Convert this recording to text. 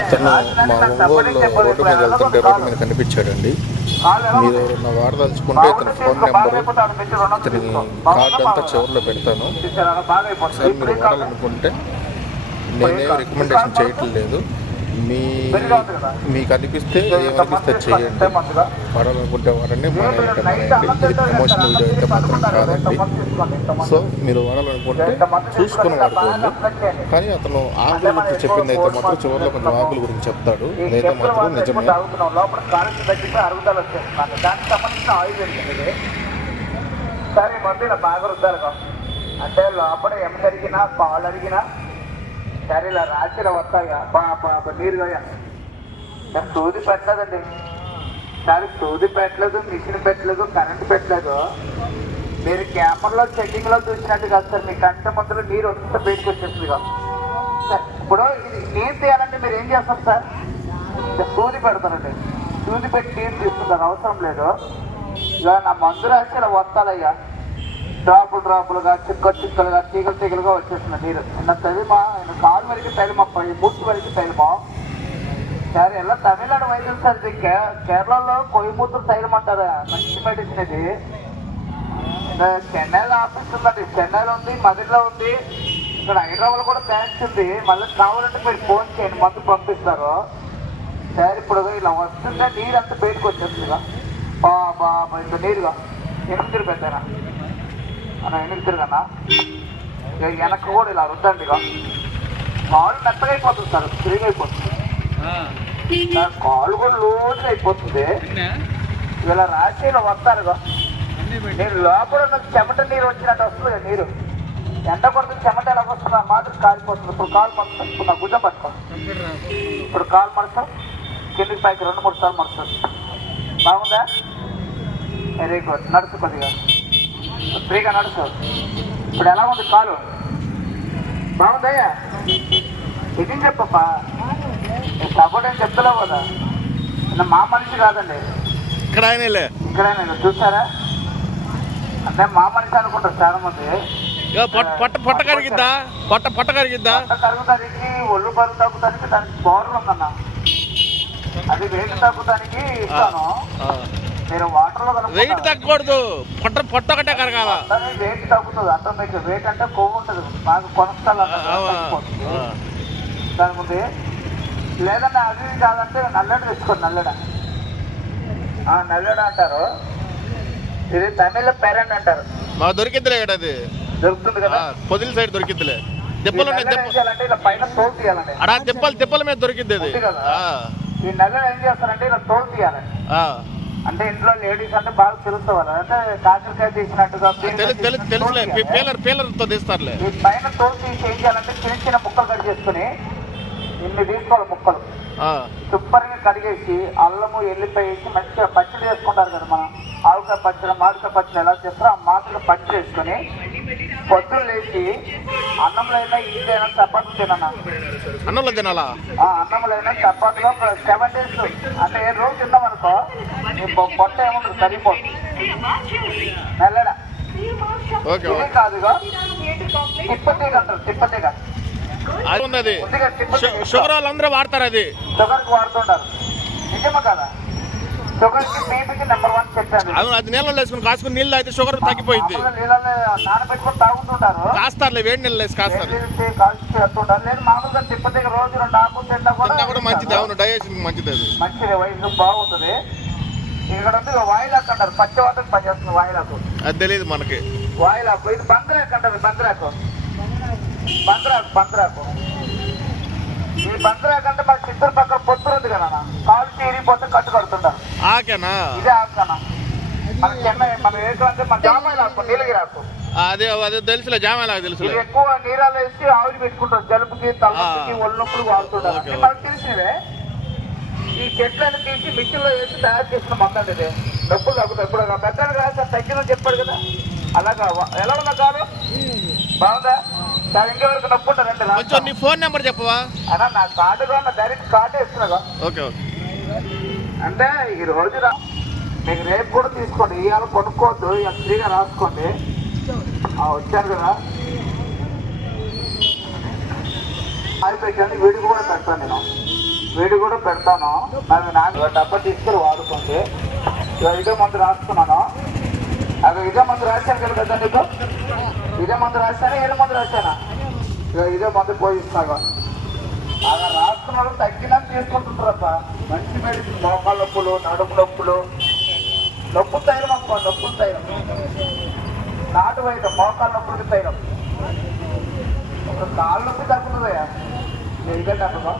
ఇతను మా ఒంగోలులో రోడ్డు మీద వెళ్తుంటే రోడ్డు మీద కనిపించాడండి. మీరు ఎవరన్నా వాడదలుచుకుంటే ఇతని ఫోన్ నెంబరు ఇతని కార్డు అంతా చివరిలో పెడతాను. ఒకసారి మీరు వాడాలనుకుంటే నేనేం రికమెండేషన్ చేయట్లేదు. మీకు అనిపిస్తే ఏమనిపిస్తే చేయండి. వాడాలనుకుంటే వాడండి, మానేయండి. ఇది ప్రమోషన్ వీడియో అయితే మాత్రం కాదండి. సో మీరు వాడాలనుకుంటే చూసుకొని వాడుకోండి. కానీ అతను ఆకుల గురించి చెప్పింది అయితే మాత్రం చివరిలో కొంచెం ఆకుల గురించి చెప్తాడు. ఇదైతే మాత్రం నిజమే. సరే మంది ఇలా బాగా రుద్దాలి అంటే లోపల ఎమ జరిగినా పాలు అడిగినా సరే ఇలా రాశిలో వస్తాయిగా నీరుగా సూది పెట్టలేదండి. సరే సూది పెట్టలేదు, మిషన్ పెట్టలేదు, కరెంట్ పెట్టలేదు. మీరు కెమెరాలో చెకింగ్లో చూసినట్టు కాదు సార్. మీ కంటి ముందులో నీరు వస్తే బయటకు వచ్చేస్తుంది కాదు. ఇప్పుడు ఇది నీరు తీయాలంటే మీరు ఏం చేస్తారు సార్? సూది పెడతారండి. సూది పెట్టి నీరు తీసుకుంటారు, అవసరం లేదు. ఇక నా మందు రాసి ఇలా వస్తాలయ్యా డ్రాపులుగా చిక్కలుగా తీగలుగా వచ్చేస్తుంది నీరు. నిన్న తగిమా కాలు వరకు తగిమా, మూర్తి వరకు తగిమా. సరే ఎలా తమిళనాడు వైద్యం సార్. ఇది కేరళలో కోయంబత్తూరు తైలం అంటారు, మంచి మెడిసిన్ ఇది. చెన్నైలో ఆఫీస్ ఉందండి, చెన్నైలో ఉంది, మదిలో ఉంది, ఇక్కడ హైదరాబాద్ కూడా బ్రాంచ్ ఉంది. మళ్ళీ కావాలంటే మీరు ఫోన్ చేయండి, మందు పంపిస్తారు. సరే ఇప్పుడు ఇలా వస్తుంటే నీరు అంతా బయటకు వచ్చేస్తుంది. బాబా ఇంత నీరుగా 8 పెద్దనా అన్న 8 తిరగన్నా. వెనక్కి కూడా ఇలా రుద్దండి. కాలు మెత్తగా అయిపోతుంది సార్, ఫ్రీగా అయిపోతుంది. కాలు కూడా లోతుగా అయిపోతుంది. ఇలా రాసి ఇలా వస్తారుగా. నేను లోపల చెమట నీరు వచ్చినట్టు వస్తుంది. నీరు ఎండ కొడుతుంది, చెమట ఎలా వస్తుంది మాత్రం కాలిపోతుంది. ఇప్పుడు కాలు మడుస్తాం, ఇప్పుడు నా గుడ్డ పట్టుకోండి. ఇప్పుడు కాలు మడుస్తాం, కిందికి పైకి 2-3 సార్లు మడుస్తాం. బాగుందా? Very good. నడుచు కొద్దిగా ఫ్రీగా నడుచు. ఇప్పుడు ఎలా ఉంది కాలు? బాగుందయ్యా? ఇది చెప్పప్పా, సపోర్ట్ ఏం చెప్తలేవు కదా. మా మనిషి కాదండి, ఇక్కడైనా చూసారా అంటే మా మనిషి అనుకుంటారు చాలా మంది. పొట్ట కరిగిద్దా? పొట్ట కరిగిద్దా? కరుగుతానికి, ఒళ్ళు బరువు తగ్గుతానికి దానికి పౌడర్ ఉందన్న. అది వెయిట్ తగ్గుతానికి ఇస్తాను. మీరు వాటర్ లో వెయిట్ తగ్గకూడదు, పొట్ట ఒకటే కరగాల. వెయిట్ తగ్గుతుంది ఆటోమేటిక్. వెయిట్ అంటే కొవ్వు ఉంటుంది, బాగా కొనస్తాలు దాని ముందు. లేదంటే అది కాదంటే నల్లెడ తెచ్చుకోండి. నల్లెడ అంటారు, ఇది తమిళ పెరన్ అంటారు. మా దొరికిద్దిలే కదా, అది దొరుకుతుంది కదా, పొదిలి సైడ్ దొరికిద్దిలే. దెబ్బలు ఇలా పైన తోలు తీయాలండి. దెబ్బల మీద దొరికిద్ది అది. ఈ నెల ఏం చేస్తారంటే ఇలా తోలు తీయాలండి. అంటే ఇంట్లో లేడీస్ అంటే బాగా తెలుసుకోవాలి. అంటే కాకరకాయ తీసినట్టుగా పేలర్తో తీస్తారులే. ఈ పైన తోలు తీసి ఏం చేయాలంటే చిన్న చిన్న ముక్కలు కట్ చేసుకుని ఇన్ని తీసుకోవాలి ముక్కలు. సూపర్గా కడిగేసి అల్లము ఎల్లిపాయ వేసి మంచిగా పచ్చడి చేసుకుంటారు కదా మనం. ఆవుకాయ పచ్చడి, మామిడికాయ పచ్చడి ఎలా చేస్తారో ఆ మామిడికాయ పచ్చడి వేసుకొని పొద్దున్న లేచి అన్నంలో అయినా ఇదైనా చపాతీ తినన్నా. అన్నంలో తినాలా? అన్నంలో అయినా చపాతీలో 7 days అంటే 7 రోజులు తిన్నామనుకో నీ పొట్ట ఏముంటుంది, సరిపోతుంది. మెల్లడ ఇది కాదుగా తిప్పతీగ అంటారు, తిప్పతీగ. షుగర్ వాళ్ళందరూ వాడతారు, అది షుగర్కి వాడుతుంటారు. నిజమా కదా? షుగర్ కి బీపీకి నెంబర్ 1 చెప్పాను. అది నీళ్ళలో వేసుకుని కాసుకుని నీళ్ళు అయితే షుగర్ తగ్గిపోయింది. నీళ్ళలో నానబెట్టుకుని తాగుతుంటారు. కాస్తారులే, వేడి నీళ్ళు వేసి కాస్తారు. కాల్చి చేస్తుంటారు. లేదు మామూలుగా తిప్పతీగ రోజు 2 ఆకులు తిన్నా కూడా మంచిది. అవును, డైజెషన్ మంచిది, అది మంచిది, వయసు బాగుంటుంది. ఇక్కడ ఉంది వాయిలాకు అంటారు, పచ్చవాతకు పనిచేస్తుంది వాయిలాకు. అది తెలియదు మనకి. వాయిలాకు ఇది బంద్రాకు అంటారు. బంద్రాకు ఈ బంద్రాకు అంటే మన చిత్తూరు పక్కన పొత్తురు ఉంది కదా, కాలు తీరిపోతే కట్టు కడుతుంటారు. ఆకేనా? ఇదే ఆకునా మన చెన్నై, మన ఏకంటే మన జామాయిలాకు, నీలగిరాకు. అదే తెలుసులే, జామాయిలాకు తెలుసు. ఎక్కువ నీరాలు వేసి ఆవిరి పెట్టుకుంటారు. జలుబుకి, తలనొప్పికి, ఒళ్ళు నొప్పులు వాడుతుంటారు. మనకు తెలిసినవే. ఈ చెట్లను తీసి మిషన్లో వేసి తయారు చేసిన మందండి ఇది. డబ్బులు తగ్గుతాయి. ఇప్పుడు పెద్దలు రాసి తగ్గిందని చెప్పాడు కదా, అలాగా. ఎలా ఉన్నా కాదు? బాగుందా? సార్ ఇంకెవరికి నొప్పి ఉంటారంటే నీ ఫోన్ నెంబర్ చెప్పవా? అన్నా నా కార్డుగా ఉన్న డైరెక్ట్ కార్డే ఇస్తున్నా. ఓకే అంటే ఈ రోజు మీకు రేపు కూడా తీసుకోండి. ఇవాళ కొనుక్కోవద్దు, ఇవాళ ఫ్రీగా రాసుకోండి. వచ్చారు కదా అయిపోయింది. వీడికి కూడా పెడతాను నేను. వీడి కూడా పెడతాను. నాకు నాకు డబ్బా తీసుకుని వాడుకోండి. ఇదే మందు రాస్తున్నాను. అది ఇదే మందు రాశాను కదా పెద్ద నీకు. ఇదే మందు రాశానా ఏదో మందు రాశానా? ఇదే మందు పోయిస్తున్నాగా. అలా రాస్తున్నారు తగ్గినంత తీసుకుంటుంటారప్ప. మంచి మెడిసిన్ మోకాళ్ళ నొప్పులు, నడుము నొప్పులు, నొప్పు తైలం అప్ప, నొప్పు తైలం, నాటు వైద్యం మోకాళ్ళ నొప్పులకి తైలం. ఒక కాళ్ళ నొప్పి తగ్గుతుందయ్యా. ఇదే తగ్గదా?